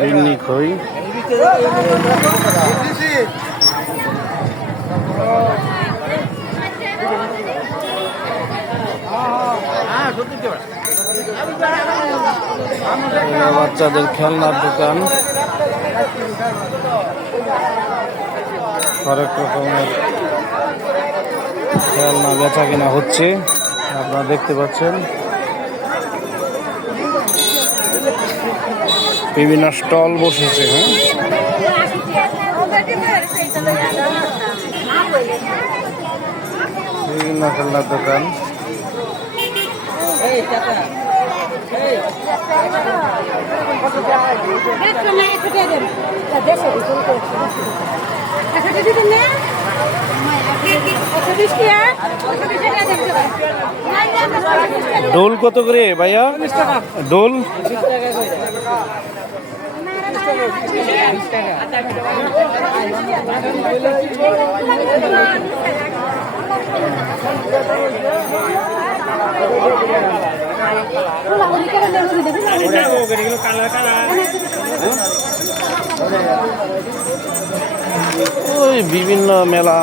বিন্নি খই। বাচ্চাদের খেলনার দোকান, হরেক রকমের খেলনা বেচা কিনা হচ্ছে, আপনারা দেখতে পাচ্ছেন। বিভিন্ন স্টল বসেছে। বিভিন্ন খেলনার দোকান। ডোল কত করে ভাইয়া? ডোল ওই বিভিন্ন মেলা।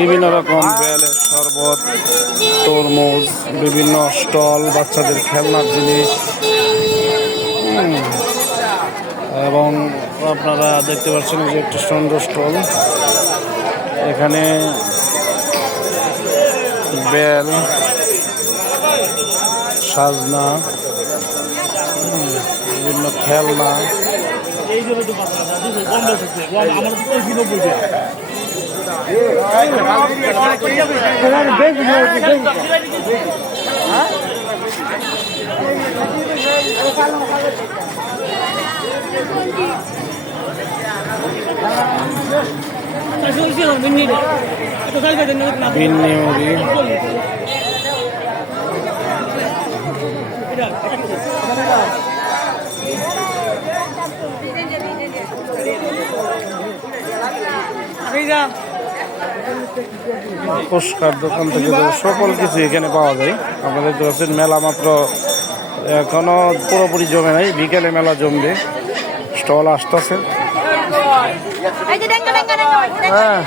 বিভিন্ন রকম বেলের শরবত, তরমুজ, বিভিন্ন স্টল, বাচ্চাদের খেলনার জিনিস, এবং আপনারা দেখতে পাচ্ছেন যে একটি সুন্দর স্টল। এখানে বেল, সাজনা, বিভিন্ন খেলনা, বিন্নি মুড়ি, ফুচকার দোকান থেকে সকল কিছু এখানে পাওয়া যায়। আপনাদের দেখতে পাচ্ছেন মেলা মাত্র এখনো পুরোপুরি জমে নাই, বিকেলে মেলা জমবে, স্টল আসতেছে। হ্যাঁ।